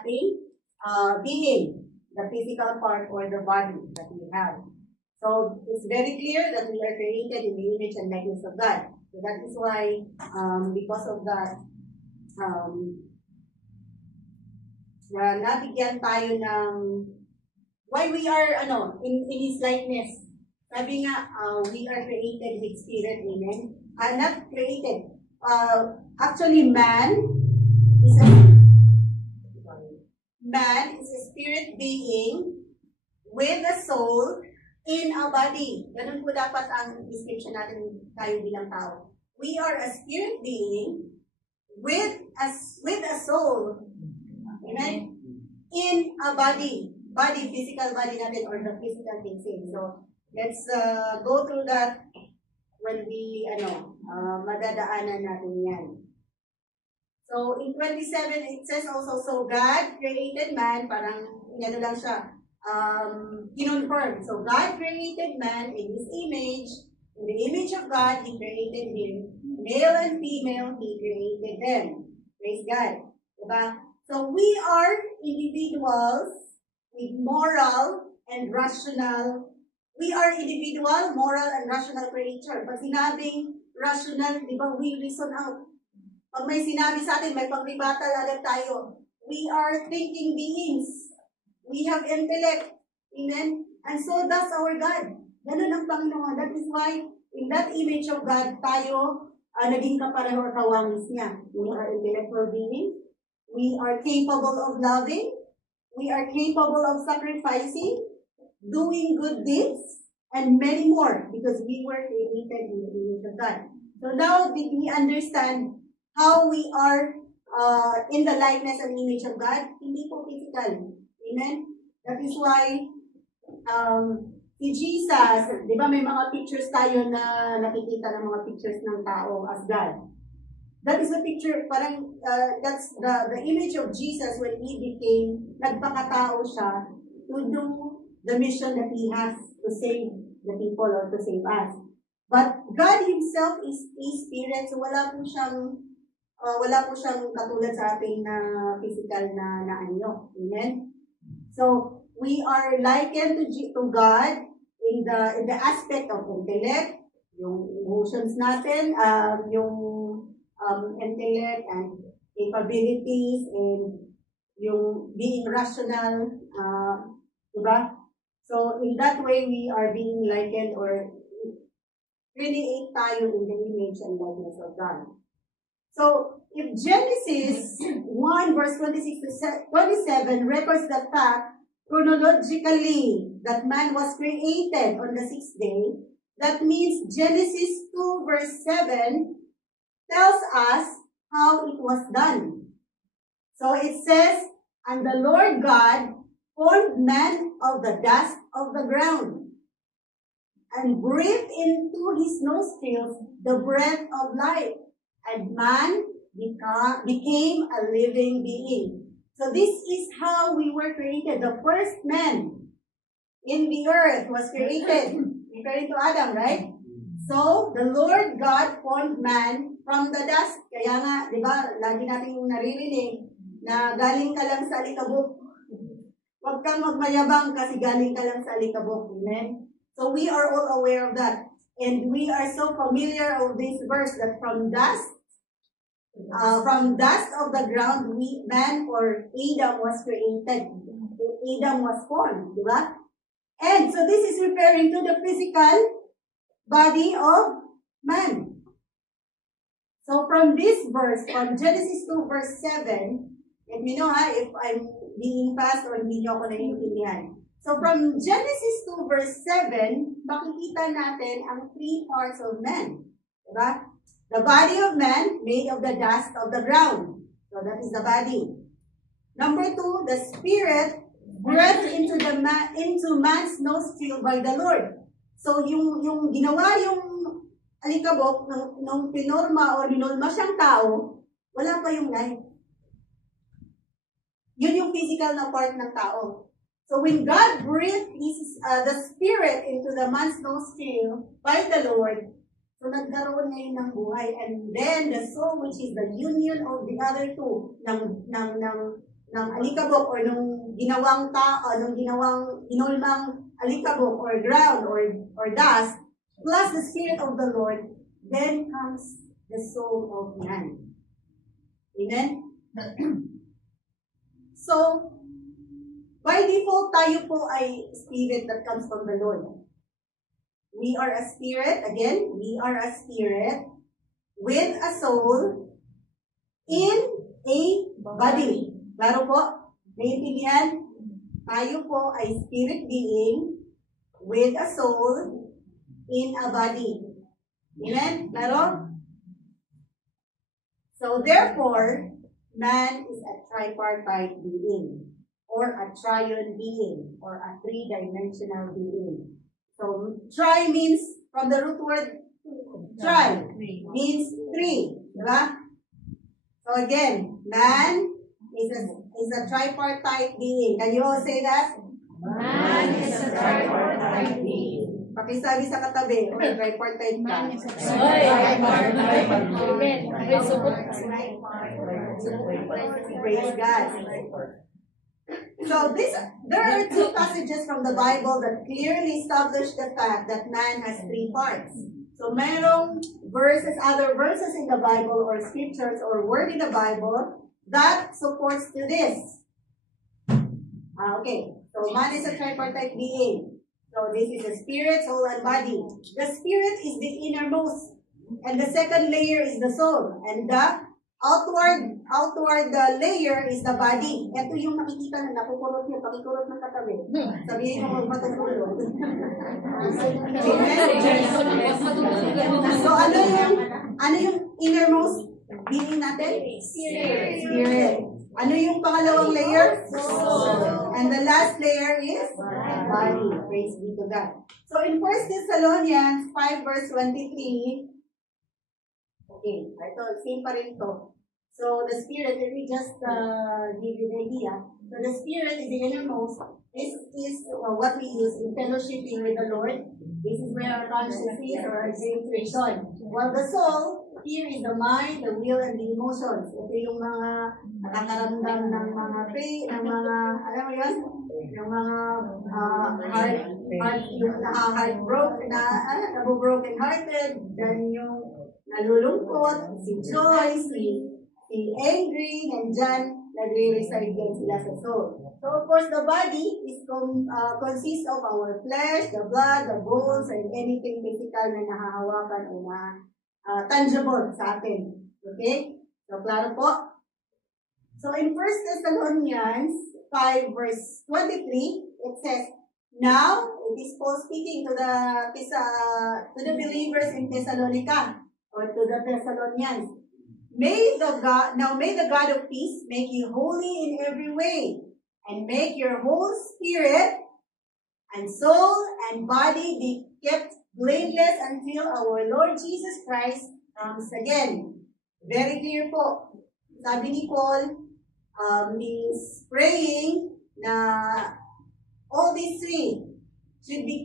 ating being, the physical part or the body that we have. So it's very clear that we are created in the image and likeness of God. So that is why, because of that, nabigyan tayo ng why we are in His likeness. Sabi nga, we are created with spirit, amen? Not created. Actually, man is a spirit being with a soul in a body. Ganun po dapat ang description natin tayo bilang tao. We are a spirit being with a soul. Amen? In a body. Body, physical body natin or the physical things. So, let's go through that when we, madadaanan natin yan. So, in 27, it says also, so God created man, parang, lang siya, kinonfirm. So, God created man in His image. In the image of God, He created him. Male and female, He created them. Praise God. Diba? So, we are individuals with moral and rational. We are individual, moral, and rational creature. Pag sinabing rational, di ba, we reason out. Pag may sinabi sa atin, may pag-rebuttal agad tayo. We are thinking beings. We have intellect. Amen? And so does our God. Ganun ang Panginoon. That is why, in that image of God, tayo naging kapareho or kawangis niya. We are intellectual beings. We are capable of loving. We are capable of sacrificing, doing good deeds, and many more, because we were created in the image of God. So now, did we understand how we are in the likeness and image of God? Hindi po physical. Amen? That is why, si Jesus, di ba may mga pictures tayo na nakikita ng mga pictures ng tao as God. That is the picture, parang, that's the image of Jesus when He became, nagpakatao siya to do the mission that He has to save the people or to save us. But God Himself is a spirit, so wala po siyang katulad sa ating na physical na anyo. Amen? So, we are likened to God in the aspect of intellect, yung emotions natin, yung intellect and capabilities, and yung being rational, diba? So, in that way, we are being likened or create tayo in the image and likeness of God. So, if Genesis 1 verse 26 to 27 records the fact chronologically that man was created on the sixth day, that means Genesis 2 verse 7 tells us how it was done. So it says, and the Lord God formed man of the dust of the ground, and breathed into his nostrils the breath of life, and man became a living being. So this is how we were created. The first man in the earth was created, referring to Adam, right? So, the Lord God formed man from the dust. Kaya nga, di ba, lagi natin naririnig na galing ka lang sa alikabok. Huwag kang magmayabang kasi galing ka lang sa alikabok. Amen? So, we are all aware of that. And we are so familiar of this verse that from dust of the ground, man or Adam was created. Adam was formed, di ba? And so, this is referring to the physical body of man. So from this verse, from Genesis 2 verse 7, let me know if I'm being fast or hindi nyo ako naiintindihan. So from Genesis 2 verse 7, makikita natin ang three parts of man. Diba? The body of man made of the dust of the ground. So that is the body. Number 2, the spirit breathed into man's nostril by the Lord. So, yung ginawa yung alikabok, nung pinorma o linolma siyang tao, wala pa yung life. Yun yung physical na part ng tao. So, when God breathed the spirit into the man's nostril by the Lord, so nagkaroon ngayon ng buhay. And then, the soul, which is the union of the other two, ng ng alikabok or nung ginawang nung inulmang alikabok or ground or dust, plus the Spirit of the Lord, then comes the soul of man. Amen? So, by default, tayo po ay spirit that comes from the Lord. We are a spirit, again, we are a spirit with a soul in a body. Klaro po? Naiintindihan? Tayo po ay spirit being with a soul in a body. Amen? Klaro? So therefore, man is a tripartite being, or a triune being, or a three-dimensional being. So tri means, from the root word tri, means three. Diba? So again, man is a tripartite being. Can you all say that? Man is a tripartite being. Pakisabi sa katabi, or tripartite ka. Man is a tripartite being. Praise God. So there are two passages from the Bible that clearly establish the fact that man has three parts. So merong other verses in the Bible or scriptures or word in the Bible that supports to this. Okay, so man is a tripartite being. So this is the spirit, soul, and body. The spirit is the innermost, and the second layer is the soul, and the outward layer is the body. Ito yung makikita na nakukurot niya, pakikurot ng katabi. Sabihin mo magpatutulog. So ano yung innermost being natin? Spirit. Ano yung pangalawang layer? Soul. And the last layer is body. Praise be to God. So in 1 Thessalonians 5 verse 23, okay, ito, same pa rin to. So the spirit, let me just give you the idea. So the spirit is the innermost. This is what we use in fellowshipping with the Lord. This is where our conscience is, or our intuition. While the soul, here is the mind, the will, and the emotions. Ito yung mga nakakaramdam ng mga pain, ng mga, alam mo yun? Yung mga yung nabubroken hearted, then yung nalulungkot, si Joy, si angry, and dyan, nagre-reside yan sila sa soul. So, of course, the body is consists of our flesh, the blood, the bones, and anything physical na nahahawakan o na tangible sa atin. Okay? So, klaro po? So, in 1 Thessalonians 5 verse 23, it says, now, it is Paul speaking to the believers in Thessalonica, or to the Thessalonians. May the God of peace make you holy in every way, and make your whole spirit and soul and body be kept blameless until our Lord Jesus Christ comes again. Very clear po. Sabi ni Paul, he's praying na all these three should be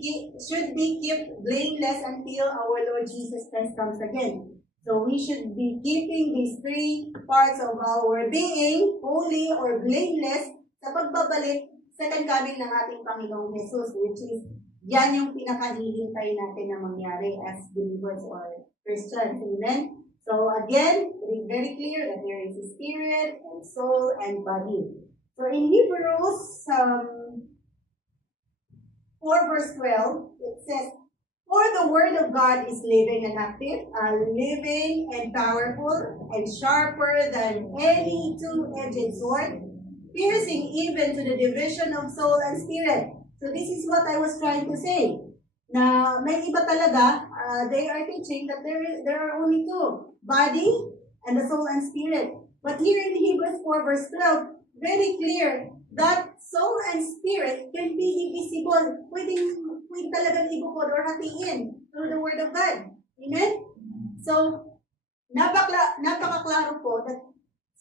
kept blameless until our Lord Jesus Christ comes again. So we should be keeping these three parts of our being holy or blameless sa pagbabalik, second coming ng ating Panginoong Jesus, which is yan yung pinakahihintay natin na mangyari as believers or Christians. Amen? So again, it is very clear that there is a spirit and soul and body. So in Hebrews 4 verse 12, it says, for the word of God is living and active, living and powerful, and sharper than any two-edged sword, piercing even to the division of soul and spirit. So this is what I was trying to say. Na may iba talaga, they are teaching that there are only two, body and the soul and spirit. But here in Hebrews 4 verse 12, very clear that soul and spirit can be divisible. Pwede talagang ibukod or hatiin through the Word of God. Amen? So, napakaklaro po that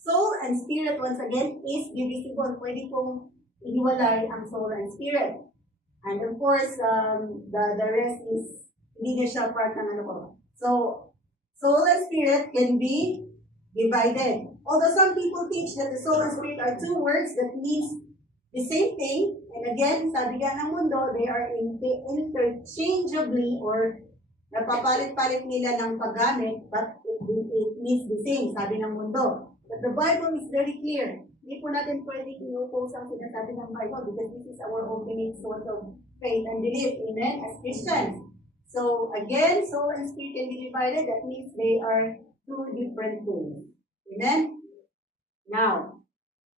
soul and spirit, once again, is divisible. Pwede pong ihiwalay ang soul and spirit. And of course, the rest is hindi na siya part ng ano ko. So, soul and spirit can be divided. Although some people teach that the soul and spirit are two words that means the same thing, and again, sabi nga ng mundo, they are interchangeably or napapalit-palit nila ng paggamit, but it means the same, sabi ng mundo. But the Bible is very clear. Hindi po natin pwede i-oppose ang sinasabi ng Bible because this is our ultimate source of faith and belief, amen, as Christians. So, again, soul and spirit can be divided. That means they are two different things. Amen? Now,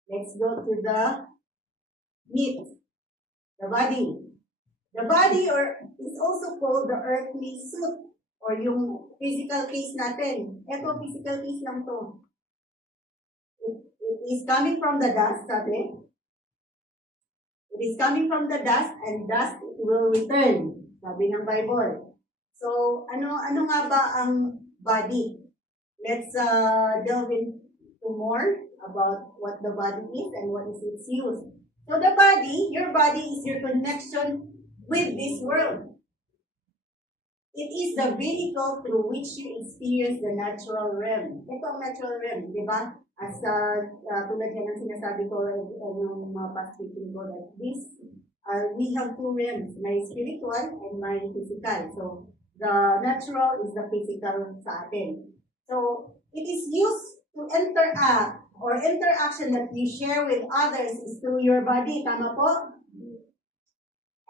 let's go to the meat, the body. The body is also called the earthly suit or yung physical case natin. Ito, physical case lang to. It is coming from the dust, sabi. It is coming from the dust and dust it will return, sabi ng Bible. So, ano nga ba ang body? Let's delve into more about what the body is and what is its use. So the body, your body is your connection with this world. It is the vehicle through which you experience the natural realm. Ito ang natural realm, di ba? As tulad yan ang sinasabi ko yung mga past speaking ko that this, we have two realms, my spiritual and my physical. So the natural is the physical sa atin. So it is used to interact or interaction that you share with others is through your body. Tama po?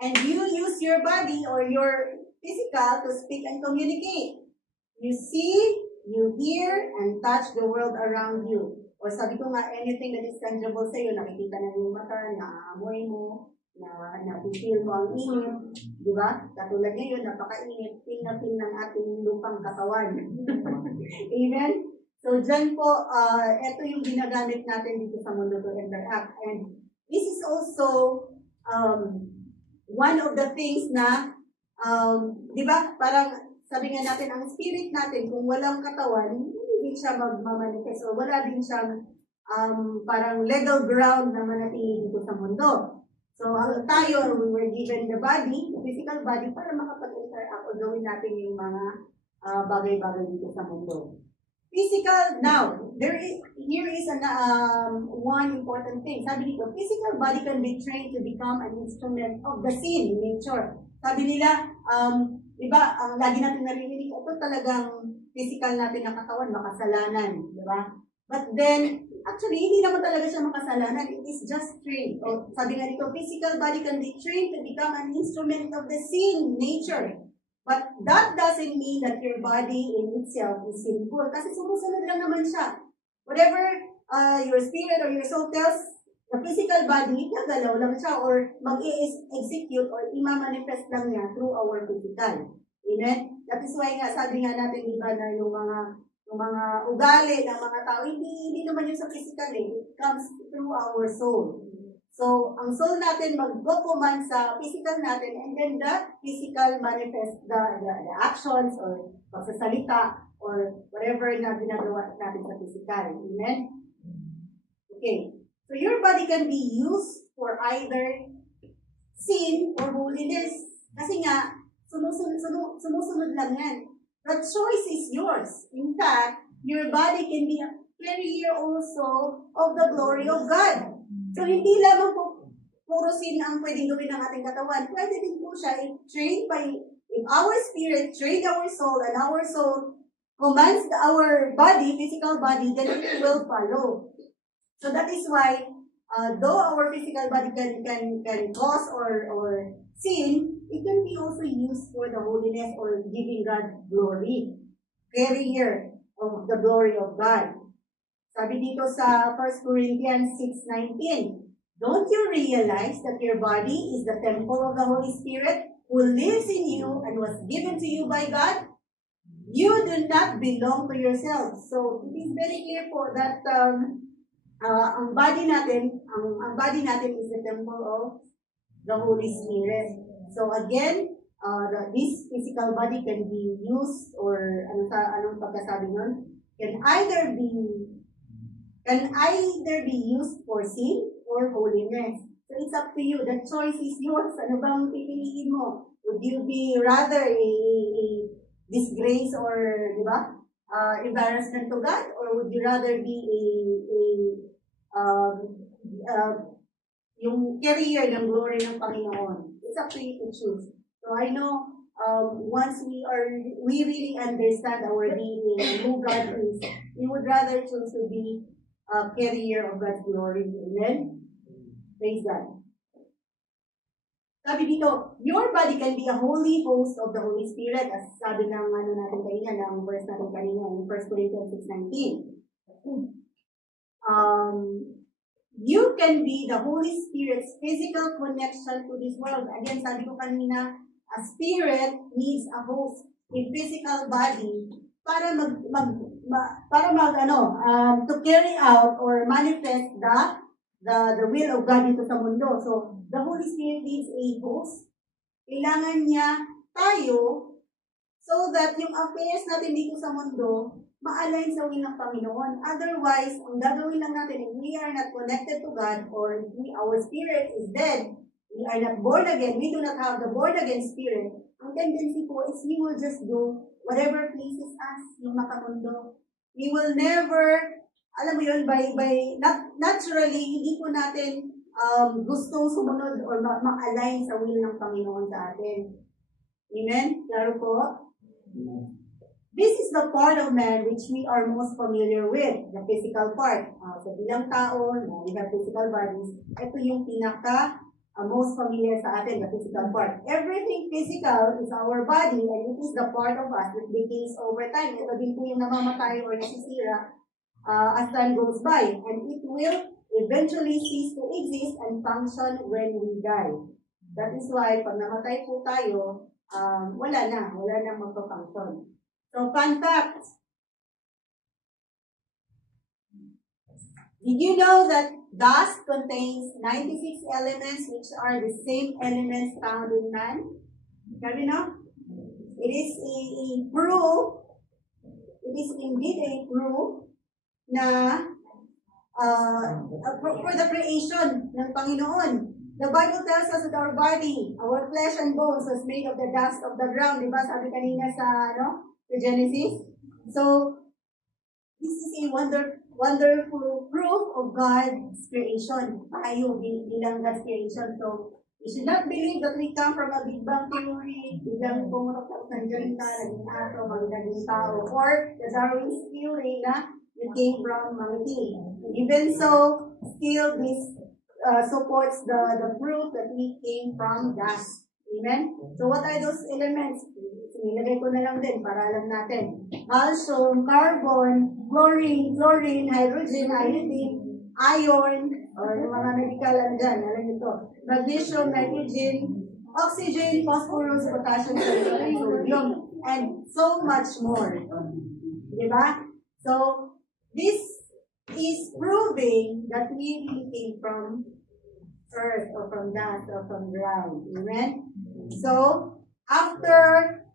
And you use your body or your physical to speak and communicate. You see, you hear, and touch the world around you. Or sabi ko nga, anything that is tangible sa iyo, nakikita na yung mata, naamoy mo, na-feel mo ang init. Di ba? Katulad ngayon, napakainit, pin ng ating lupang katawan. Amen? So, dyan po, ito yung ginagamit natin dito sa mundo to interact. And this is also one of the things na, di ba, parang sabi nga natin, ang spirit natin, kung walang katawan, hindi din siya magmamanifest o wala din siyang parang legal ground na manatili dito sa mundo. So, tayo, we were given the body, the physical body, para makapag-interact o gawin natin yung mga bagay-bagay dito sa mundo. Physical, now, here is one important thing. Sabi dito, physical body can be trained to become an instrument of the sin in nature. Sabi nila, diba, ang lagi natin narinig, ito talagang physical natin na katawan, makasalanan, diba? But then, actually, hindi naman talaga siya makasalanan. It is just trained. O, sabi nga dito, physical body can be trained to become an instrument of the sin nature. But that doesn't mean that your body in itself is sinful. Kasi sumusunod lang naman siya. Whatever your spirit or your soul tells the physical body, gagalaw lang siya or mag-i-execute or imamanifest lang niya through our physical. Amen? That is why nga, sabi nga natin, di ba, na yung mga ugali ng mga tao, hindi naman yung sa physical eh. It comes through our soul. So, ang soul natin mag-command sa physical natin and then the physical manifest the actions or pagsasalita or whatever na ginagawa natin sa physical. Amen? Okay. So, your body can be used for either sin or holiness. Kasi nga, sumusunod lang yan. The choice is yours. In fact, your body can be a carrier also of the glory of God. So, hindi lamang po puro sin ang pwedeng gawin ng ating katawan. Pwede din po siya if our spirit train our soul and our soul commands our body, physical body, then it will follow. So that is why, though our physical body can cause or sin, it can be also used for the holiness or giving God glory. Carrier of the glory of God. Sabi dito sa 1 Corinthians 6:19, don't you realize that your body is the temple of the Holy Spirit who lives in you and was given to you by God? You do not belong to yourselves. So it is very clear po that ang body natin is the temple of the Holy Spirit. So again, this physical body can be used or anong pagkasabi nun? Can either be used for sin or holiness. So it's up to you. The choice is yours. Ano bang pipiliin mo? Would you be rather a disgrace or, di ba? embarrassment to God, or would you rather be yung carrier ng glory ng Panginoon? It's up to you to choose. So I know once we really understand our being and who God is, we would rather choose to be a carrier of God's glory. Amen? Praise God. Sabi dito, your body can be a holy host of the Holy Spirit. As sabi ng natin kanina, ng verse natin kanina, in 1 Corinthians 6:19. You can be the Holy Spirit's physical connection to this world. Again, sabi ko kanina, a spirit needs a host, a physical body, para to carry out or manifest the will of God dito sa mundo. So, the Holy Spirit needs a host. Kailangan niya tayo so that yung affairs natin dito sa mundo ma-align sa will ng Panginoon. Otherwise, ang gagawin lang natin, if we are not connected to God or if our spirit is dead, we are not born again, we do not have the born again spirit, ang tendency po is we will just do whatever pleases us, yung makamundo. We will never, alam mo yun, naturally, hindi po natin gustong sumunod or ma-align sa will ng Panginoon sa atin. Amen? Klaro po? This is the part of man which we are most familiar with, the physical part. So bilang tao, we have physical bodies. Ito yung most familiar sa atin, the physical part. Everything physical is our body and it is the part of us that decays over time. Ito din po yung namamatay or nasisira as time goes by. And it will eventually cease to exist and function when we die. That is why, pag namatay po tayo, wala na magpa-function. So, fun fact. Did you know that dust contains 96 elements which are the same elements found in man? Have you know? It is a proof, it is indeed a proof na for the creation ng Panginoon. The Bible tells us that our body, our flesh and bones was made of the dust of the ground. Diba? Sabi kanina sa Genesis. So, this is a wonderful proof of God's creation. Tayo bilang God's creation. So, we should not believe that we come from a Big Bang theory, biglang pumutok ng ganita, naging atom, naging tao, or the Darwin's theory na we came from monkey. Even so, still this supports the proof that we came from dust. Amen? So, what are those elements? Nilagay ko na lang din para alam natin. Calcium, carbon, chlorine, hydrogen, iodine, iron, or yung mga medical dyan, alam nyo to. Magnesium, nitrogen, oxygen, phosphorus, potassium, sodium, and so much more. Diba? So, this is proving that we really came from earth or from dust or from ground. Amen? So, after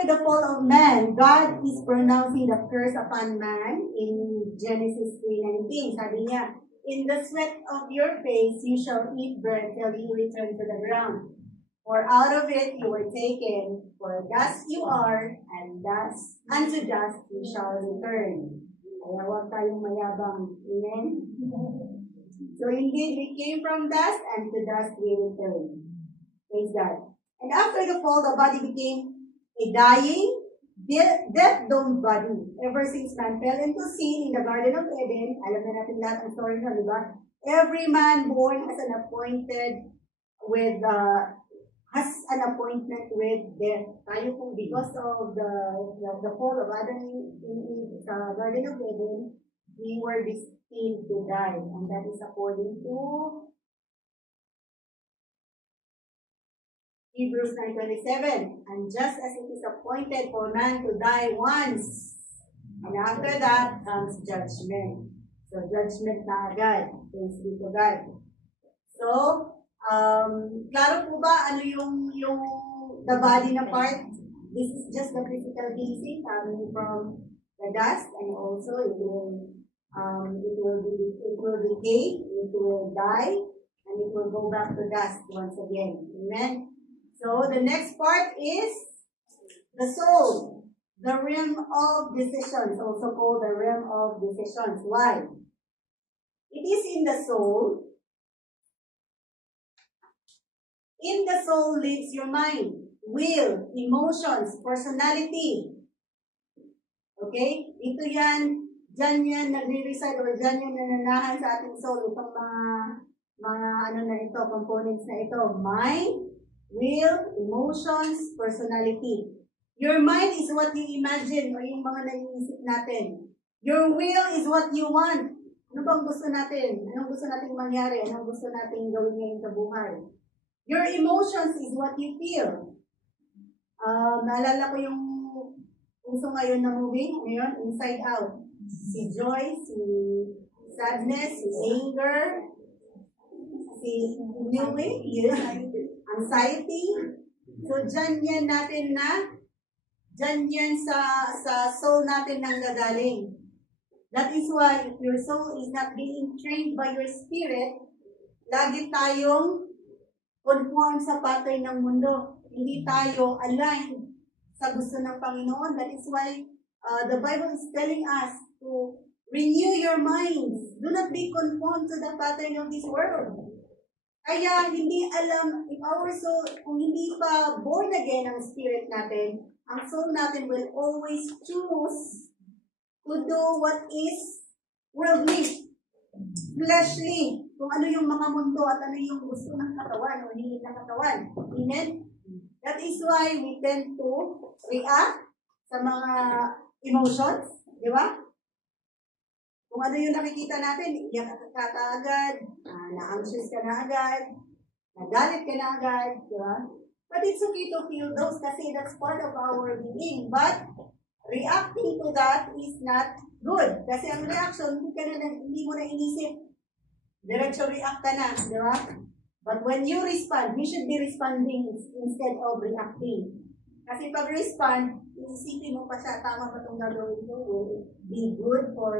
the fall of man, God is pronouncing the curse upon man in Genesis 3:19. Sabi niya, in the sweat of your face you shall eat bread till you return to the ground. For out of it you were taken, for dust you are, and unto dust you shall return. Kaya huwag tayong mayabang. Amen? So indeed, we came from dust, and to dust we return. Praise God. And after the fall, the body became a dying, death-domed body. Ever since man fell into sin in the Garden of Eden, alam na natin lahat ang story na, diba? Every man born has an appointment with death. Tayo kung because of the fall of Adam in the Garden of Eden, we were destined to die. And that is according to Hebrews 9:27. And just as it is appointed for man to die once, and after that comes judgment. So judgment na agad. Praise be to God. So, klaro po ba ano yung the body na part? This is just the physical basic coming from the dust, and also it will decay, it will die, and it will go back to dust once again. Amen. So the next part is the soul. the realm of decisions, also called the realm of decisions. Why? It is in the soul. In the soul lives your mind, will, emotions, personality. Okay? Ito yan, dyan yan nagre-reside or dyan yan nananahan sa ating soul. Itong mga ano na ito, components na ito. Mind, will, emotions, personality. Your mind is what you imagine o yung mga naiisip natin. Your will is what you want. Ano bang gusto natin? Anong gusto nating mangyari? Anong gusto nating gawin ngayon sa buhay? Your emotions is what you feel. Naalala ko yung uso ngayon na movie, ano yun? Inside Out. Si joy, si sadness, si anger, si anxiety. So, dyan yan natin dyan yan sa soul natin nang gagaling. That is why if your soul is not being trained by your spirit, lagi tayong conform sa pattern ng mundo. Hindi tayo aligned sa gusto ng Panginoon. That is why the Bible is telling us to renew your minds. Do not be conformed to the pattern of this world. Kaya hindi alam, if our soul, kung hindi pa born again ang spirit natin, ang soul natin will always choose to do what is worldly, fleshly, kung ano yung mga mundo at ano yung gusto ng katawan o hilig ng katawan. Amen? That is why we tend to react sa mga emotions, di ba? Kung ano yung nakikita natin, iyak ka agad, na-anxious ka na agad, nagalit ka na agad, di ba? But it's okay to feel those kasi that's part of our being. But reacting to that is not good. Kasi ang reaction, hindi mo na inisip. Diretso react ka na, di ba? But when you respond, you should be responding instead of reacting. Kasi pag respond, iisipin mo pa siya, tama ba itong gagawin ko? Will it be good for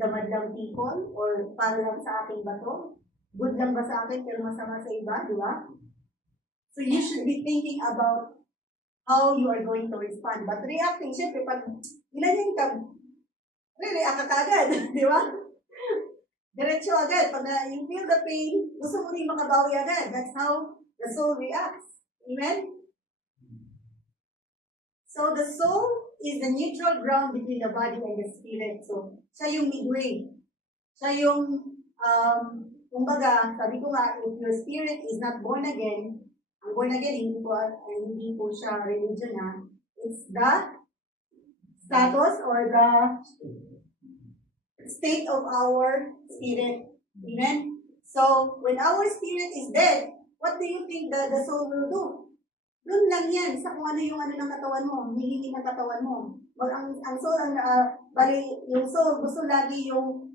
the madlang people? Or para lang sa akin ba to? Good lang ba sa akin pero masama sa iba, di ba? So you should be thinking about how you are going to respond. But reacting, syempre, pag ilan ka, react ka agad, di ba? Diretso agad. Pag you feel the pain, gusto mo rin makabawi agad. That's how the soul reacts. Amen? So the soul is the neutral ground between the body and the spirit. So, siya yung midway. Siya yung, kumbaga, sabi ko nga, if your spirit is not born again, ang born again, hindi po siya religion na. It's the status or the state of our spirit. Amen? So, when our spirit is dead, what do you think the soul will do? Doon lang yan, sa kung ano yung ano ng katawan mo, hihingi ng katawan mo. Ang soul, yung soul, gusto lagi yung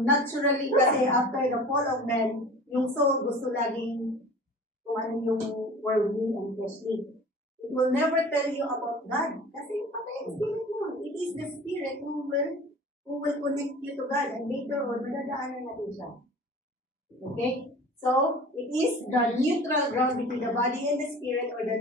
naturally, kasi after the fall of man, yung soul gusto laging kung ano yung worldly and fleshly. It will never tell you about God. Kasi patay ang spirit mo. It is the spirit who will connect you to God. And later on, madadaanan natin siya. Okay? So, it is the neutral ground between the body and the spirit or the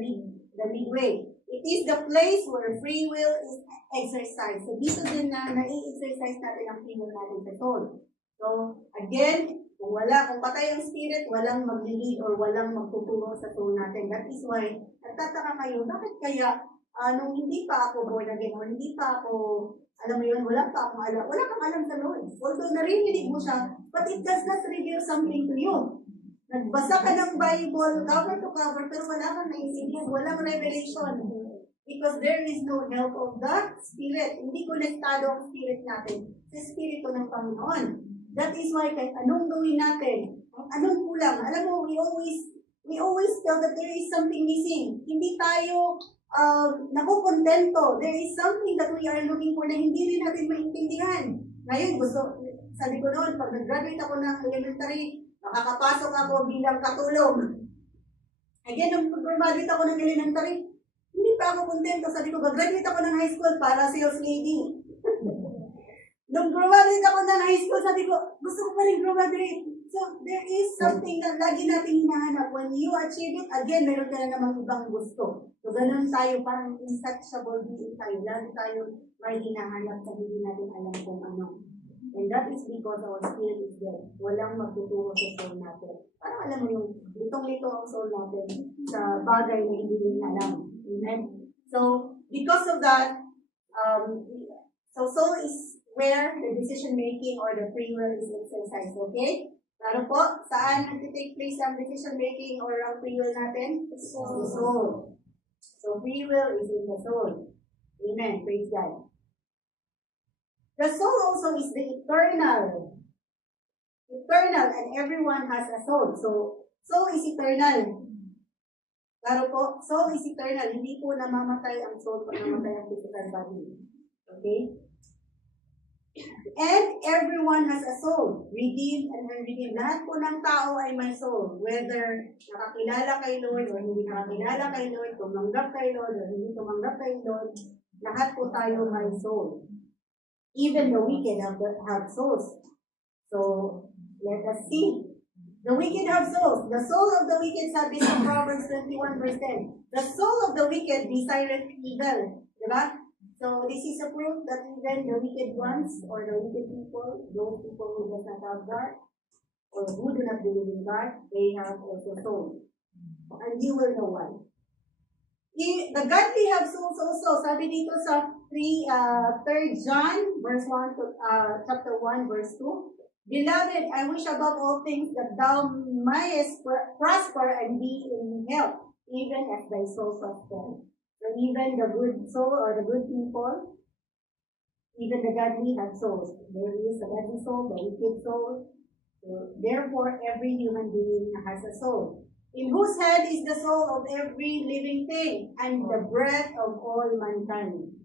midway. It is the place where free will is exercised. So, dito din na nai-exercise natin ang free will natin sa soul. So, again, kung patay ang spirit, walang mag-lead or walang magtuturo sa soul natin. That is why, nagtataka kayo, bakit kaya, nung hindi pa ako born again, or hindi pa ako, alam mo yun, wala kang alam sa Lord. Although naririnig mo siya, but it does not reveal something to you. Nagbasa ka ng Bible, cover to cover, pero wala kang naintindihan, walang revelation. Because there is no help of the Spirit. Hindi konektado ang Spirit natin sa Espiritu ng Panginoon. That is why kahit anong gawin natin, anong kulang, alam mo, we always feel that there is something missing. Hindi tayo nakukontento. There is something that we are looking for na hindi rin natin maintindihan. Ngayon, sabi ko noon, pag nag-graduate ako ng elementary, makakapasok ako bilang katulong. Again, nung graduate ako ng elementary, hindi pa ako kontento. Sabi ko, graduate ako ng high school para sales lady. Nung graduate ako ng high school, sabi ko, gusto ko pa rin graduate So, there is something na lagi natin hinahanap. When you achieve it, again, meron ka na namang ibang gusto. So, ganun tayo, parang insatiable being tayo. Lagi tayo may hinahanap na hindi natin alam kung ano. And that is because our spirit is dead. Walang magtuturo sa soul natin. Parang alam mo yung litong-lito ang soul natin sa bagay na hindi rin alam. Amen? So, because of that, so soul is where the decision-making or the free will is exercised. Okay? Ano po? Saan nag-take place ang decision-making or ang free will natin? The soul. So, free will is in the soul. Amen. Praise God. The soul also is the eternal. Eternal, and everyone has a soul. So, soul is eternal. Claro po, soul is eternal. Hindi po namamatay ang soul pag namatay ang physical body. Okay? And everyone has a soul, redeemed and unredeemed. Lahat po ng tao ay may soul. Whether nakakilala kay Lord o hindi nakakilala kay Lord, tumanggap kay Lord o hindi tumanggap kay Lord, lahat po tayo may soul. Even the wicked have souls. So, let us see. The wicked have souls. The soul of the wicked, sabi sa Proverbs 21 verse 10. The soul of the wicked desireth evil. Diba? So, this is a proof that even the wicked ones, or the wicked people, those people who do not have God, or who do not believe in God, they have also souls. And you will know why. The godly have souls also. Sabi dito sa 3 John, verse 1 to, chapter 1, verse 2. Beloved, I wish above all things that thou mayest prosper and be in health, even as thy soul prospers. So even the good soul or the good people, even the godly have souls. There is a godly soul, the wicked soul. So therefore, every human being has a soul. In whose head is the soul of every living thing, and the breath of all mankind.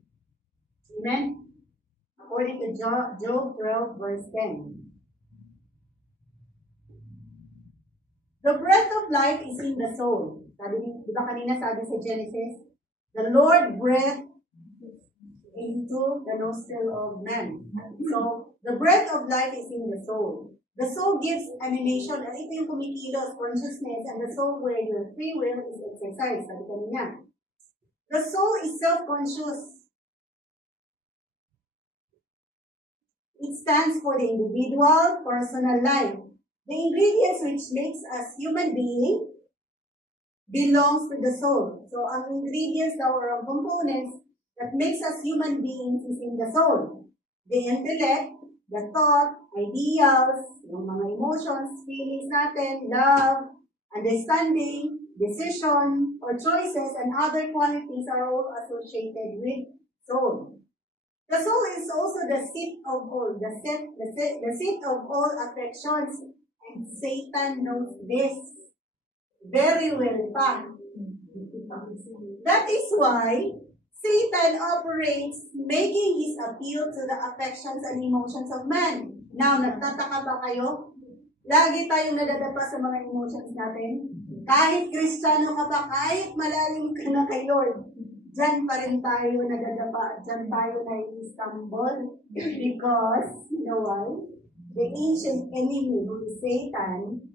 Amen? According to Job 12, verse 10. The breath of life is in the soul. Sabi, di ba kanina sabi sa Genesis, the Lord breathed into the nostril of man. So, the breath of life is in the soul. The soul gives animation, at ito yung kumikilos, consciousness, and the soul where your free will is exercised. Sabi kanina. The soul is self-conscious. It stands for the individual, personal life. The ingredients which makes us human being belongs to the soul. So, ang ingredients daw or ang components that makes us human beings is in the soul. The intellect, the thought, ideals, yung mga emotions, feelings natin, love, understanding, decision, or choices, and other qualities are all associated with soul. The soul is also the seat of all, the seat of all affections, and Satan knows this very well pa. That is why Satan operates making his appeal to the affections and emotions of man. Now, nagtataka ba kayo? Lagi tayong nadadapa sa mga emotions natin. Kahit Kristiyano ka pa, kahit malalim ka na kay Lord, dyan pa rin tayo nadadapa, dyan tayo na-stumble. Because, you know why? The ancient enemy who is Satan,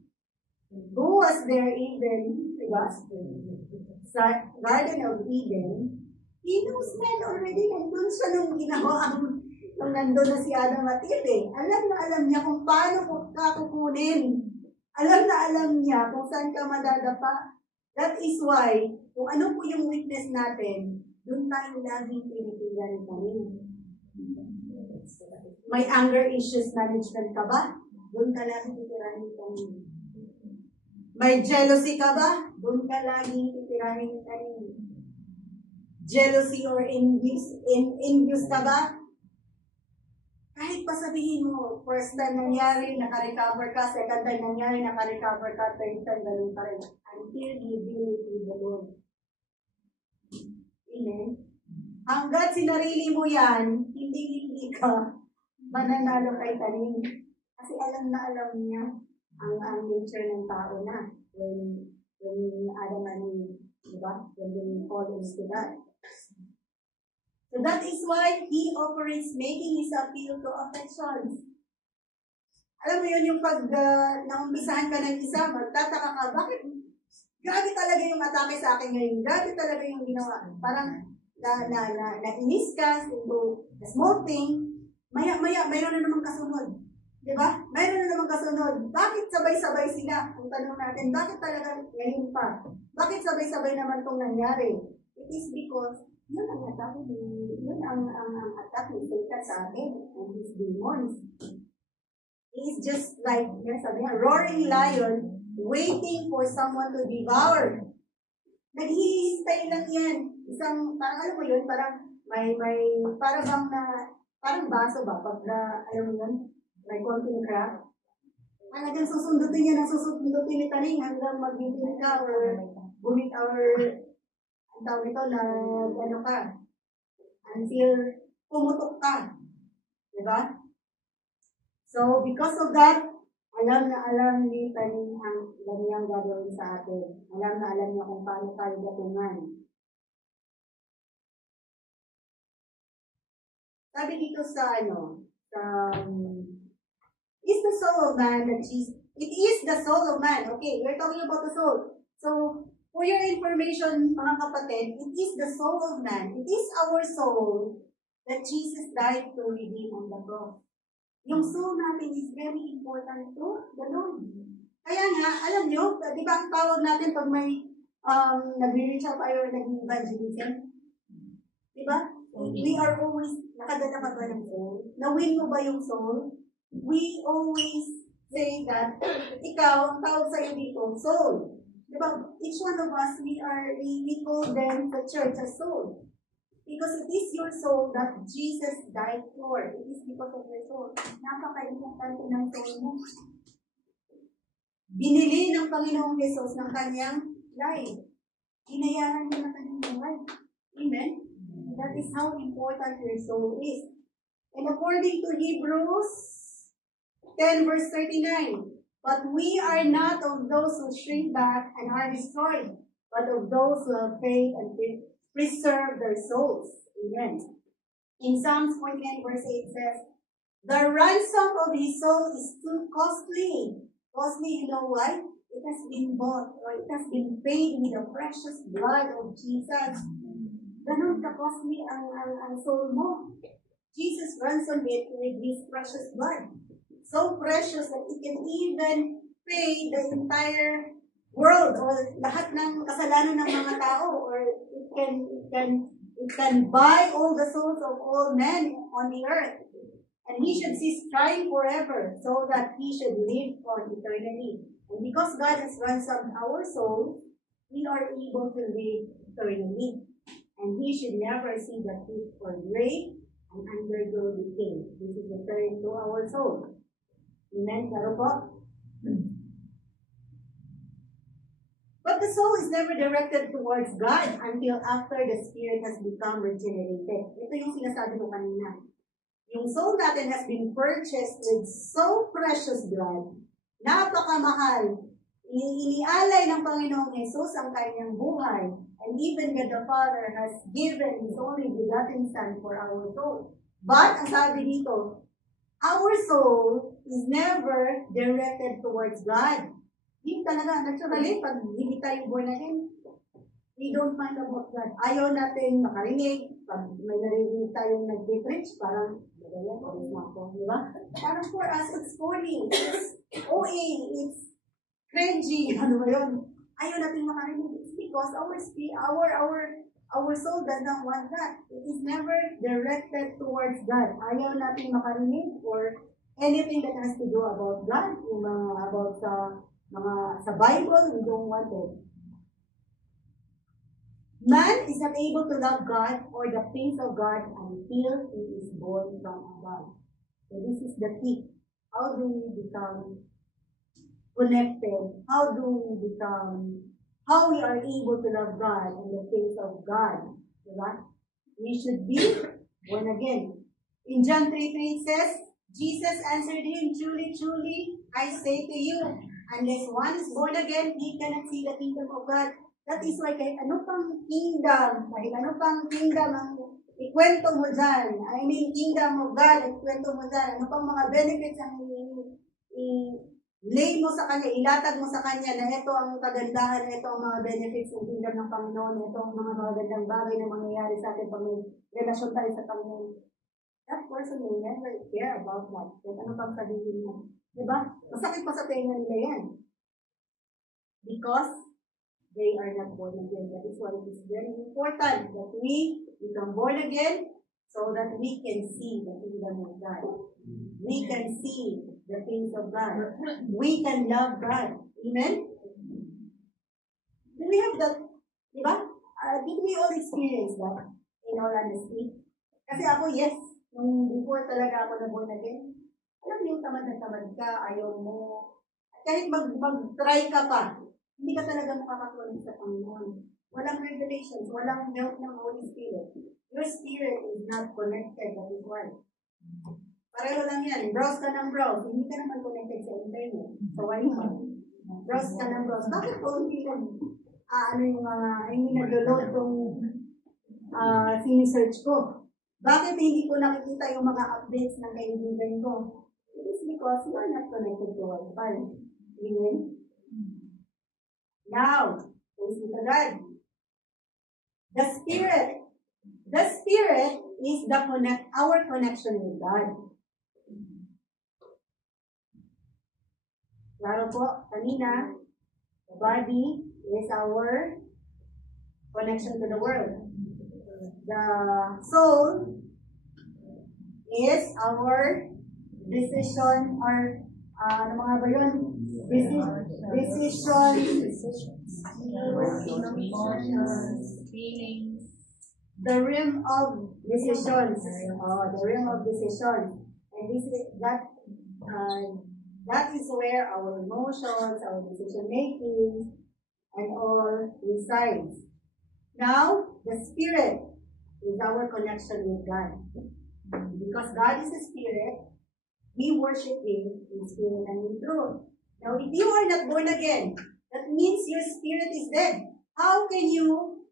who was there even, diba, sa Garden of Eden, he knows man already, nandun siya nung ginawa nung nandun na si Adam at Eve. Alam na alam niya kung paano ka kukunin. Alam na alam niya kung saan ka madadapa. That is why, kung ano po yung weakness natin, doon tayo laging pinitigan kami. May anger issues management ka ba? Doon ka laging titirahin kami. May jealousy ka ba? Doon ka laging titirahin kami. Jealousy or envious ka ba? Kahit pa sabihin mo, first time nangyari, naka-recover ka, second time nangyari, naka-recover ka, third time, ganun pa rin. Until you deal it with the Lord. Amen? Hanggat sinarili mo yan, hindi ka mananalo kay tanim. Kasi alam na alam niya ang nature ng tao na when Adam and Eve, diba? When they fall into that. So that is why he operates making his appeal to affections. alam mo yun, yung pag naumpisahan ka ng isa, magtataka ka, bakit? Grabe talaga yung atake sa akin ngayon. Grabe talaga yung ginawa. Parang nainis ka into the small thing. Maya, mayroon na namang kasunod. Diba? Mayroon na namang kasunod. Bakit sabay-sabay sila? Ang tanong natin, bakit talaga ngayon pa? Bakit sabay-sabay naman itong nangyari? It is because yun ang atake ang attack ni Satan sa atin and his demons. He is just like, sabi niya, roaring lion waiting for someone to devour. Naghihintay lang yan. Isang, parang alam mo yun, parang parang baso ba? Pag alam mo yun, may konting crack. Talagang susundutin niya ng susundutin ni Taning hanggang mag-ibig ka or bumit or ang tawag ito na ano ka until pumutok ka. Diba? So, because of that, alam ni Taning ang ganyang gagawin sa atin. Alam niya kung paano tayo gatungan. Sabi dito sa is the soul of man that Jesus, it is the soul of man. Okay, we're talking about the soul. So, for your information, mga kapatid, it is the soul of man. It is our soul that Jesus died to redeem on the cross. Yung soul natin is very important to the Lord. Kaya nga, alam nyo, di ba ang tawag natin pag may nag-reach out or nag-evangelism? Di ba? We are always, nakadala ka ba ng soul? Na-win mo ba yung soul? We always say that, ikaw, ang tawag sa'yo dito, soul. Di ba? Each one of us, we call them the church as soul. Because it is your soul that Jesus died for. It is because of your soul. Napaka-importante ng soul mo. Binili ng Panginoong Jesus ng kanyang life. Hinayaran niya ng kanyang buhay. Amen? That is how important your soul is. And according to Hebrews 10 verse 39, but we are not of those who shrink back and are destroyed, but of those who have faith and preserve their souls. Amen. In Psalms 49 verse 8 says, the ransom of his soul is too costly. Costly, you know why? It has been bought or it has been paid with the precious blood of Jesus. Ganun ka-costly ang soul mo. Jesus ransomed it with his precious blood. So precious that it can even pay the entire world or lahat ng kasalanan ng mga tao, or it can buy all the souls of all men on the earth. And he should cease trying forever so that he should live on eternally. And because God has ransomed our soul, we are able to live eternally. And he should never see the pit or grave and undergo decay. This is referring to our soul. Amen? Klaro po? But the soul is never directed towards God until after the spirit has become regenerated. Ito yung sinasabi ko kanina. Yung soul natin has been purchased with so precious blood, napakamahal. Inialay ng Panginoong Jesus ang kanyang buhay. And even God the Father has given His only begotten Son for our soul. But, ang sabi dito, our soul is never directed towards God. Hindi talaga, naturally, pag hindi tayo born again, we don't mind about God. Ayaw natin makarinig. Pag may narinig tayong nag-preach, parang, di ba? Parang for us, it's corny. It's OA. It's cringy. Ano ba yun? Ayaw natin makarinig. It's because our soul does not want that. It is never directed towards God. Ayaw natin makarinig or anything that has to do about God, yung about sa Bible, we don't want it. Man is not able to love God or the things of God until he is born from above. So this is the key. How do we become connected? How we are able to love God and the things of God? Diba? We should be born again. In John 3:3 it says, Jesus answered him, truly, truly, I say to you, unless one is born again, he cannot see the kingdom of God. That is why kahit ano pang kingdom ang ikwento mo dyan, I mean, kingdom of God, ikwento mo dyan, ano pang mga benefits ang i-lay mo sa kanya, ilatag mo sa kanya na ito ang kagandahan, ito ang mga benefits ng kingdom ng Panginoon, ito ang mga magagandang bagay na mangyayari sa atin pag may relasyon tayo sa Panginoon. That person will never care about that. Kahit ano pang sabihin mo. Diba? Masakit pa sa tenga nila yan. Because they are not born again. That is why it is very important that we become born again so that we can see the kingdom of God. We can see the things of God. We can love God. Amen? Do we have that? Diba? Did we all experience that? In all honesty? Kasi ako, yes. Nung before talaga ako na born again, alam niyo, tamad na tamad ka, ayaw mo. Kahit mag-try ka pa, hindi ka talaga makakatuloy sa Panginoon. Walang revelations, walang milk ng Holy Spirit. Your spirit is not connected, that is why. Pareho lang yan. Browse ka ng browse. Hindi ka naman connected sa internet. Sa Wi-Fi. Browse ka ng browse. Bakit po hindi nag-load tong sini-search ko? Bakit hindi ko nakikita yung mga updates ng kaibigan ko? It is because you are not connected to Wi-Fi. Amen? Now, praise be to God. The Spirit is our connection with God. Klaro po, kanina, the body is our connection to the world. The soul is our decision or ano mga ba yun? Decision, feelings, the realm of decisions. The realm of decision. And that is where our emotions, our decision making, and all resides. Now, the Spirit is our connection with God. Because God is a Spirit, we worship Him in spirit and in truth. Now, if you are not born again, that means your spirit is dead. How can you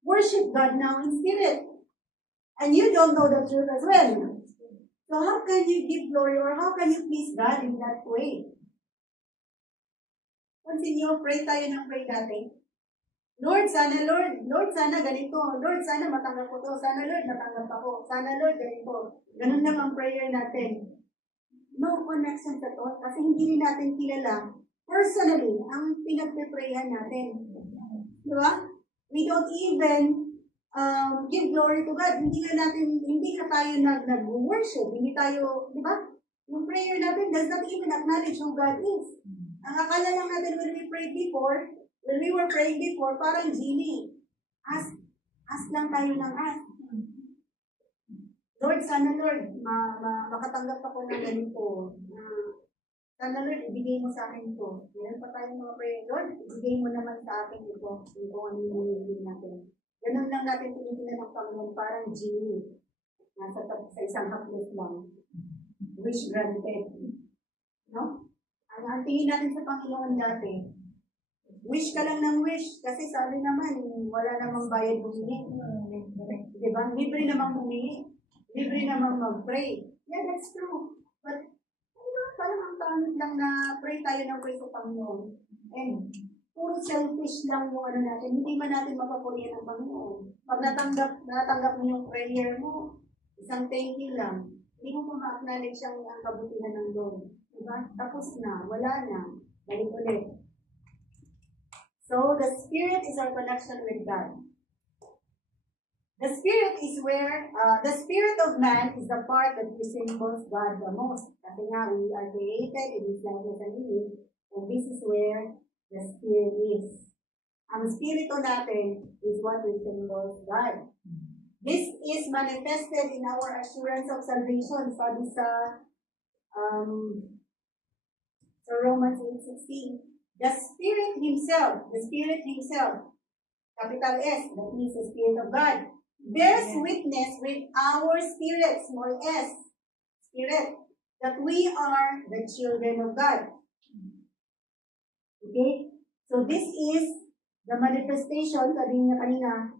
worship God now in spirit? And you don't know the truth as well. So how can you give glory or how can you please God in that way? Continue, pray tayo ng pray natin. Lord, sana ganito. Lord, sana matanggap ko to. Sana, Lord, matanggap ako. Sana, Lord, ganito. Ganun lang ang prayer natin. No connection sa to kasi hindi rin natin kilala personally ang pinagpe-prayan natin. Di ba? We don't even give glory to God. Hindi ka tayo nag-worship. Hindi tayo, di ba? Yung prayer natin does not even acknowledge who God is. Ang akala lang natin when we were praying before, parang genie. Ask lang tayo ng ask. Lord, sana Lord, makatanggap ako ng ganito. Sana Lord, ibigay mo sa akin ito. Meron pa tayong mga prayer. Lord, ibigay mo naman sa akin ito. Ito ang hinihiling natin. Ganun lang natin tinitingnan ng Panginoon, parang genie. Nasa sa isang haplos lang. Wish granted. No? Ang tingin natin sa Panginoon dati, wish ka lang ng wish. Kasi sabi naman, wala namang bayad humingi. Diba? Libre namang humingi. Libre namang mag-pray. Yeah, that's true. But, parang ang pangit lang na pray tayo ng pray sa Panginoon. And, puro selfish lang yung ano natin. Hindi man natin mapapurihan ng Panginoon. Pag natanggap mo yung prayer mo, isang thank you lang. Hindi mo ma-acknowledge ang kabutihan ng Lord. Diba? Tapos na. Wala na. Balik ulit. So, the Spirit is our connection with God. The Spirit is where, the Spirit of man is the part that resembles God the most. Kasi nga, we are created in His likeness and image, and this is where the Spirit is. Ang Spirito natin is what resembles God. This is manifested in our assurance of salvation. Sabi sa Romans 8:16. The Spirit Himself, capital S, that means the Spirit of God, bears witness with our spirit, small s, spirit, that we are the children of God. Okay? So this is the manifestation, sabi niya kanina,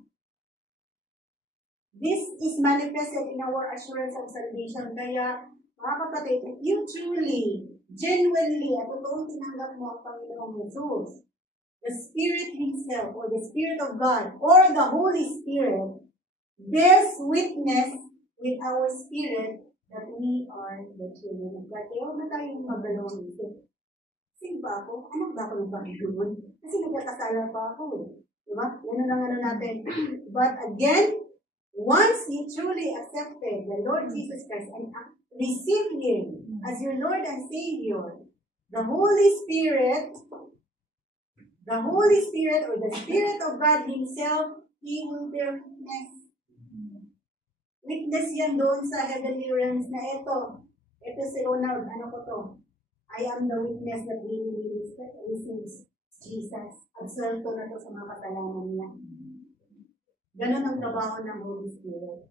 this is manifested in our assurance of salvation. Kaya, mga kapatid, if you truly genuinely at totoong tinanggap mo ang Panginoong Jesus, the Spirit Himself or the Spirit of God or the Holy Spirit bears witness with our spirit that we are the children of God. Kaya huwag na tayong magdalawang isip. Sino ba ako? Anak ba ako ng Panginoon? Kasi nagkakasala pa ako eh. Diba? Yan ang natin. But again, once you truly accepted the Lord Jesus Christ and received Him as your Lord and Savior, the Holy Spirit or the Spirit of God Himself, He will bear witness. Witness yan doon sa heavenly realms na ito si Ronald, ano ko to? I am the witness that he receives Jesus. Absuelto na to sa mga kasalanan niya. Ganon ang trabaho ng Holy Spirit.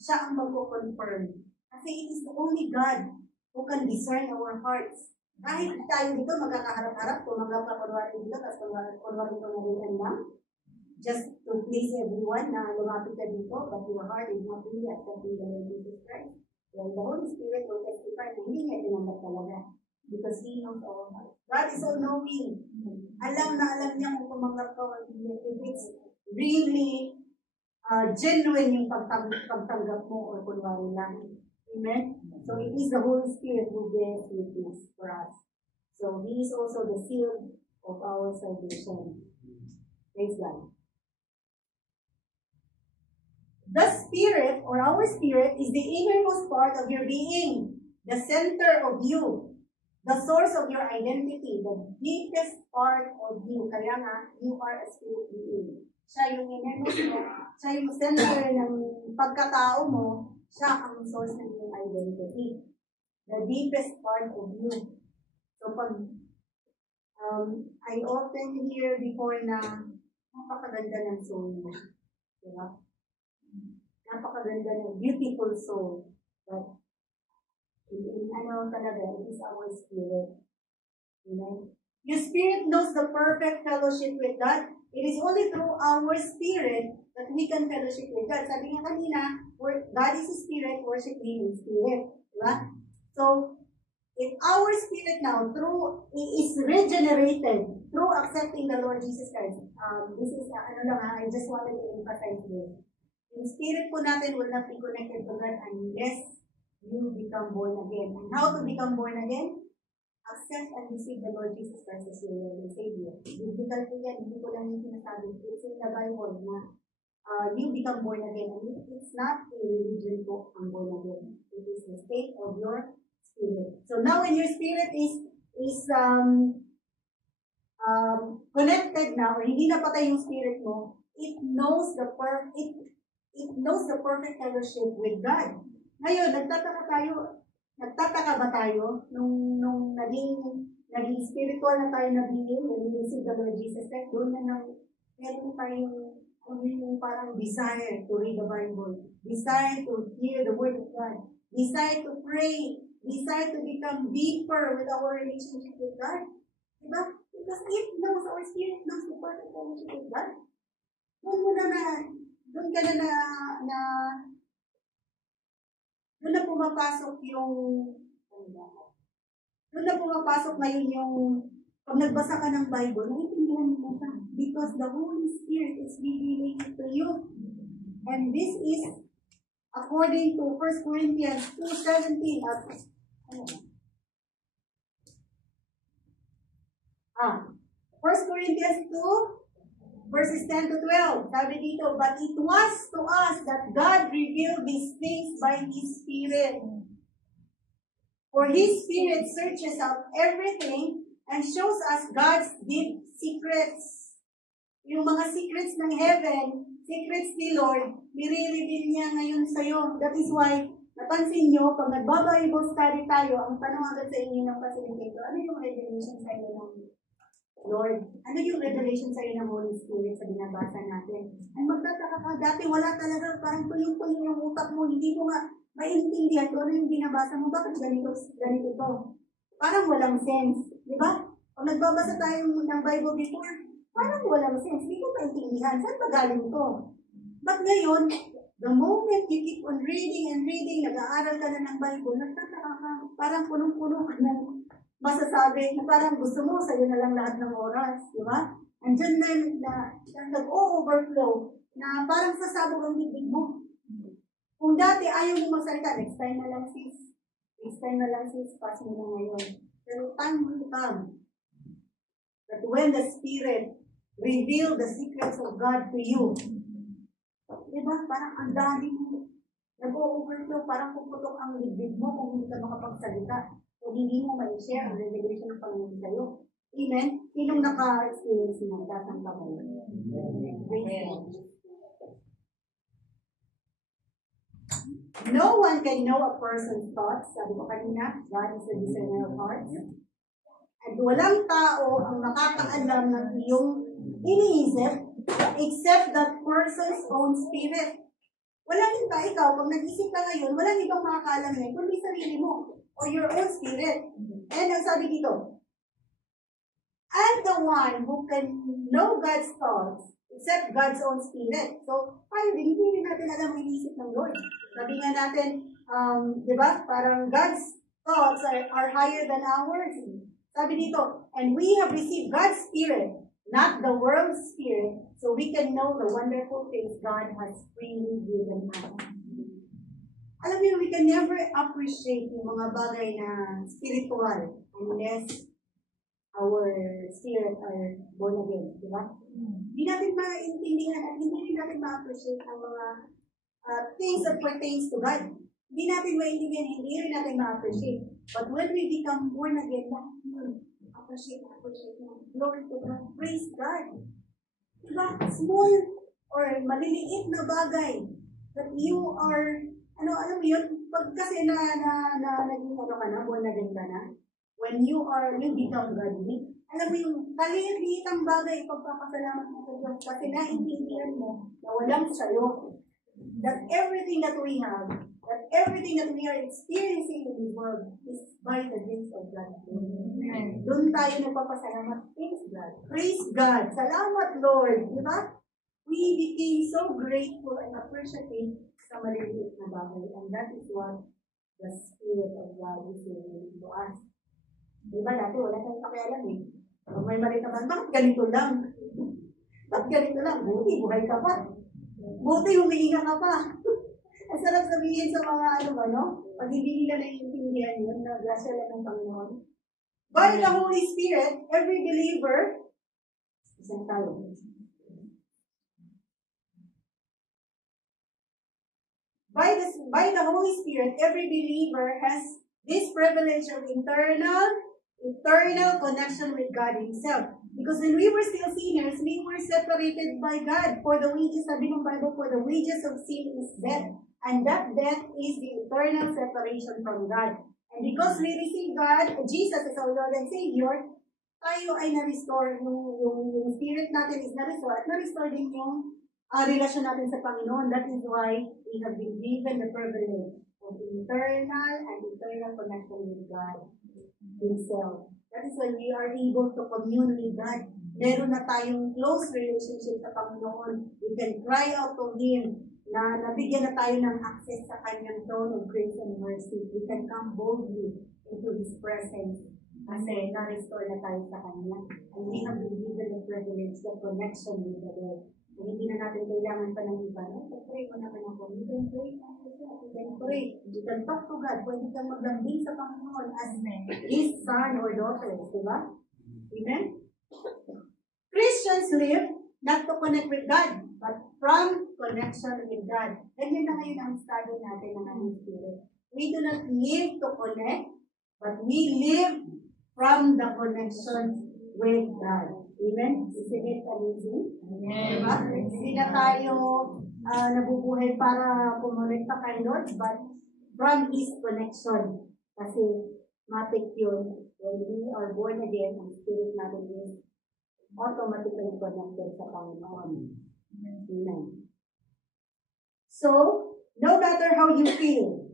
Siya ang magko-confirm. Kasi it is only God who can discern our hearts. Kahit tayo dito magkakaharap-harap, tumanggap ka kunwari dito, tapos kunwari ito na rin lang. Just to please everyone na lumapit ka dito, but your heart is not really accepting the Lord Jesus Christ. Well, the Holy Spirit will testify na hindi niya tinanggap talaga. Because He knows our heart. God is all-knowing. Alam na alam niya kung tumanggap ka or hindi. If it's really genuine yung pagtanggap mo or kunwari lang. Amen? So it is the Holy Spirit who bears witness for us. So He is also the seal of our salvation. Praise God. The Spirit, or our spirit, is the innermost part of your being, the center of you, the source of your identity, the deepest part of you. Kaya nga, you are a spirit being. Siya yung innermost mo, siya yung center ng pagkatao mo, siya ang source ng iyong identity. The deepest part of you. So pag I often hear before na napakaganda ng soul mo. Diba? Napakaganda ng beautiful soul. But ano talaga, it is our spirit. Amen? Your spirit knows the perfect fellowship with God. It is only through our spirit that we can fellowship with God. Sabi nga kanina, God is a spirit, worship Him in spirit. Diba? So, if our spirit now, is regenerated through accepting the Lord Jesus Christ, this is, I just wanted to emphasize this. Yung spirit po natin will not be connected to God unless you become born again. And how to become born again? Accept and receive the Lord Jesus Christ as your Lord and Savior. Biblical po yan, hindi ko lang yung sinasabi. It's in the Bible na you become born again. And it's not a religion po ang born again. It is the state of your spirit. So now when your spirit is connected now, or hindi na patay yung spirit mo, it knows the perfect fellowship with God. Ngayon, nagtataka ba tayo nung naging spiritual na tayo na being when we receive the Lord Jesus Christ, doon na meron tayong parang desire to read the Bible, desire to hear the Word of God, desire to pray, desire to become deeper with our relationship with God. Diba? Because it knows, our spirit knows the perfect fellowship with God. Doon na pumapasok ngayon yung pag nagbasa ka ng Bible, naiintindihan mo siya. Because the Holy Spirit is revealing it to you. And this is according to 1 Corinthians 2:17. 1 Corinthians 2, verses 10 to 12. Sabi dito, but it was to us that God revealed these things by His Spirit. For His Spirit searches out everything and shows us God's deep secrets. Yung mga secrets ng heaven, secrets ni Lord, nire-reveal niya ngayon sa'yo. That is why, napansin nyo, pag nagba-Bible study tayo, ang tanong agad sa inyo ng facilitator, ano yung revelation sa inyo ng Lord? Ano yung revelation sa inyo ng Holy Spirit sa binabasa natin? Ang magtataka ka, dati wala talaga, parang tuloy-tuloy yung utak mo, hindi mo nga maintindihan kung ano yung binabasa mo, bakit ganito to? Parang walang sense, di ba? Pag nagbabasa tayo ng Bible before, parang walang sense, hindi ko maintindihan, saan ba galing to? But ngayon, the moment you keep on reading and reading, nag-aaral ka na ng Bible, nagtataka ka, parang punong-puno ka masasabi na parang gusto mo, sa'yo na lang lahat ng oras, di ba? Andyan na nag-overflow na parang sasabog ang bibig mo. Kung dati ayaw mo magsalita, next time na lang sis. Next time na lang sis, pass mo na ngayon. Pero time will come that when the Spirit reveal the secrets of God to you, diba? Parang ang dami mo. Nag-overflow, parang puputok ang bibig mo kung hindi ka makapagsalita. Kung hindi mo ma-share ang revelation ng Panginoon sa'yo. Amen? Sinong naka-experience na? Dasang kamay. No one can know a person's thoughts. Sabi ko kanina, God is the discerner of hearts. At walang tao ang nakakaalam ng iyong iniisip except that person's own spirit. Walang iba, ikaw, pag nag-isip ka ngayon, walang ibang makakaalam yan, kundi sarili mo or your own spirit. And ang sabi dito, I'm the one who can know God's thoughts except God's own spirit. So, hindi rin natin alam ang iniisip ng Lord. Sabi nga natin, di ba, parang God's thoughts are higher than ours. Sabi dito, and we have received God's Spirit, not the world's spirit, so we can know the wonderful things God has freely given us. Alam niyo, we can never appreciate yung mga bagay na spiritual unless our spirit are born again, di ba? Hindi natin maintindihan at hindi rin natin ma-appreciate ang mga things that pertains to God. Hindi natin maintindihan, hindi rin natin ma-appreciate. But when we become born again, appreciate mo. Glory to God. Praise God. Diba? Small or maliliit na bagay that you are, alam mo yun, pag kasi naging ka na, born again ka na, when you become godly, alam mo yung kaliit-liitang bagay, pagpapasalamat mo sa Diyos kasi naintindihan mo na walang sa'yo. That everything that we have, that everything that we are experiencing in this world is by the grace of God. Amen. Doon tayo nagpapasalamat. Praise God. Praise God. Salamat, Lord. Di ba? We became so grateful and appreciative sa maliliit na bagay. And that is what the Spirit of God is revealing to us. Di ba dati, wala tayong pakialam eh. Pag may mali naman, bakit ganito lang? Bakit ganito lang? Buti, buhay ka pa. Buti, humihinga ka pa. Ang sarap sabihin sa mga pag hindi nila naiintindihan yun, na grasya lang ng Panginoon. By the Holy Spirit, every believer, isang tao. By the Holy Spirit, every believer has this privilege of eternal connection with God Himself. Because when we were still sinners, we were separated by God. For the wages, sabi ng Bible, for the wages of sin is death. And that death is the eternal separation from God. And because we receive God, Jesus as our Lord and Savior, tayo ay na-restore, yung spirit natin is na-restore, at na-restore din yung relasyon natin sa Panginoon. That is why we have been given the privilege of eternal connection with God Himself. That is why we are able to commune with God. Meron na tayong close relationship sa Panginoon. We can cry out to Him na nabigyan na tayo ng access sa Kanyang throne of grace and mercy. We can come boldly into His presence kasi na-restore na tayo sa Kanya. And we have been given the privilege, the connection with the Lord. Kung hindi na natin kailangan pa ng iba, pray mo naman ako. You can pray. You can pray. You can talk to God. Pwede kang maglambing sa Panginoon as His son or daughter. Diba? Amen? Christians live not to connect with God, but from connection with God. Ganyan na ngayon ang study natin ng Holy Spirit. We do not live to connect, but we live from the connection with God. Amen? Isn't it amazing? Amen. Diba? Hindi na tayo nabubuhay para pumonekta kay Lord, but from His connection. Kasi matik yun. When we are born again, ang spirit natin is automatically connected sa Panginoon. Amen. So, no matter how you feel,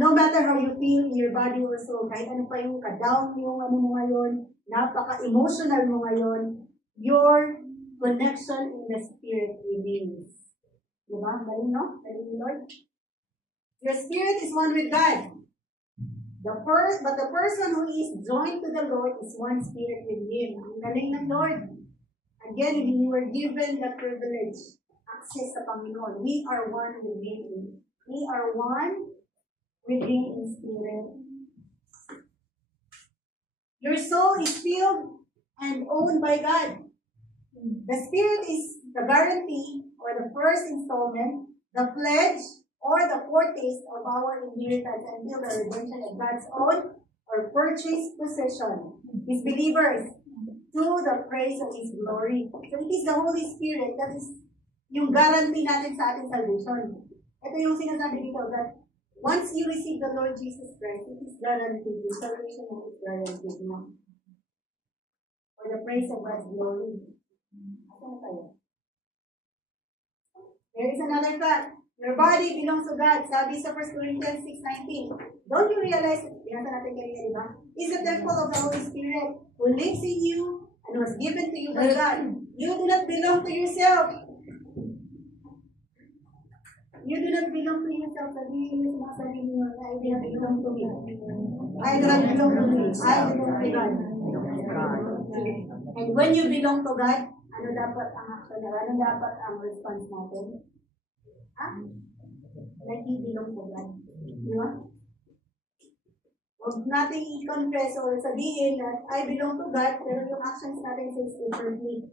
no matter how you feel in your body or soul, kahit ano pa yung ka-down yung mo ngayon, napaka-emotional mo ngayon, your connection in the Spirit remains. Diba? Galing, no? Galing, Lord? Your spirit is one with God. But the person who is joined to the Lord is one spirit with Him. Ang galing ng Lord. Again, we were given the privilege, access sa Panginoon. We are one with Him. We are one with Him in spirit. Your soul is filled and owned by God. The Spirit is the guarantee or the first installment, the pledge, or the foretaste of our inheritance until the redemption of God's own or purchased possession, His believers, to the praise of His glory. So it is the Holy Spirit that is yung guarantee natin sa ating salvation. Ito yung sinasabi dito that once you receive the Lord Jesus Christ, it is guaranteed. Your salvation is guaranteed na. For the praise of God's glory. Asa na tayo? There is another fact. Your body belongs to God. Sabi sa 1 Corinthians 6:19. Don't you realize, binasa natin kanina, di ba? Is the temple of the Holy Spirit who lives in you and was given to you by God. You do not belong to yourself. You do not belong to yourself. Sabihin niyo sa mga sarili niyo, I do not belong to me. I do not belong to me. I belong to God. And when you belong to God, ano dapat ang action na? Ano dapat ang response natin? Like you belong to God. Di ba? Huwag natin i-confess or sabihin that I belong to God, pero yung actions natin says differently.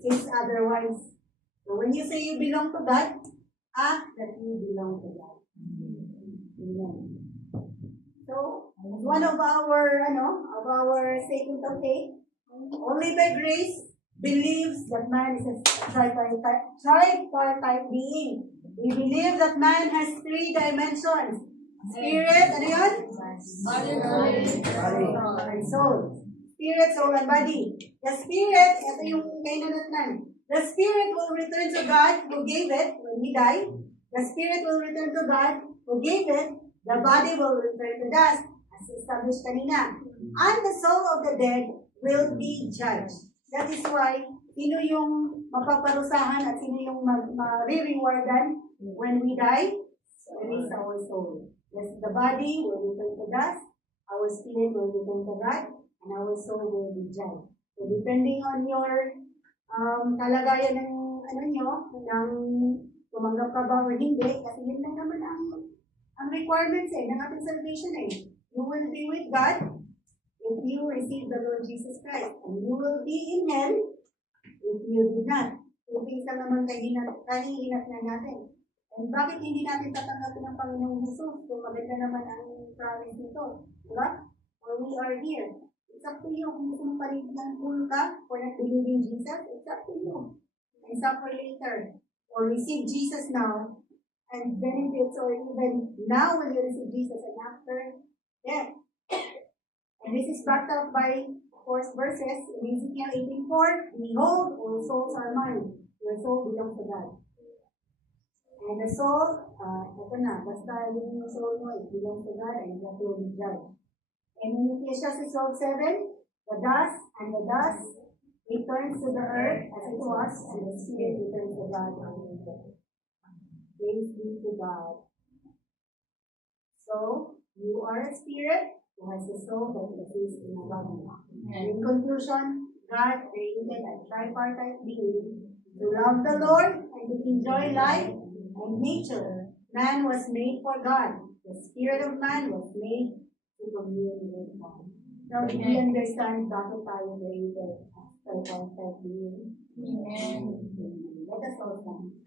Says otherwise. So when you say you belong to God, act that you belong to God. Amen. So, one of our statement of faith, only by grace believes that man is a tripartite being. We believe that man has three dimensions. Spirit, ano yun? Body, and soul. Spirit, soul, and body. The spirit, ito yung kainanatnan. The spirit will return to God who gave it when we die. The spirit will return to God who gave it. The body will return to dust, as established kanina. And the soul of the dead will be judged. That is why, sino yung mapaparusahan at sino yung ma-re-rewardan when we die? It is our soul. Yes, the body will return to dust, our spirit will return to God, and our soul will be judged. So depending on your kalagayan ng ng tumanggap ka ba o hindi, kasi yun lang naman ang requirements ng ating salvation You will be with God if you receive the Lord Jesus Christ, and you will be in hell if you did not. So, isa naman kahihinat na natin. And bakit hindi natin tatanggapin ng Panginoong Jesus kung maganda naman ang promise nito? Diba? Or we are here. It's up to you kung gusto mong paligyan ka for not believing Jesus. It's up to you. And suffer later. Or receive Jesus now and benefits, or even now when you receive Jesus and after death. And this is backed up by, of course, verses in Ezekiel 18:4. Behold, all souls are mine. Your soul belongs to God. And the soul, ito na, basta yung soul mo, it belongs to God and that will be judged. And in Ecclesiastes 12:7, the dust returns to the earth as it was, and the spirit returns to God. Praise be to God. So, you are a spirit who has a soul that exists in a body. In conclusion, God created a tripartite being to love the Lord and to enjoy life and nature. Man was made for God. The spirit of man was made to commune with God. Now, do you understand bakit tayo created as tripartite being? Amen. Let us all stand.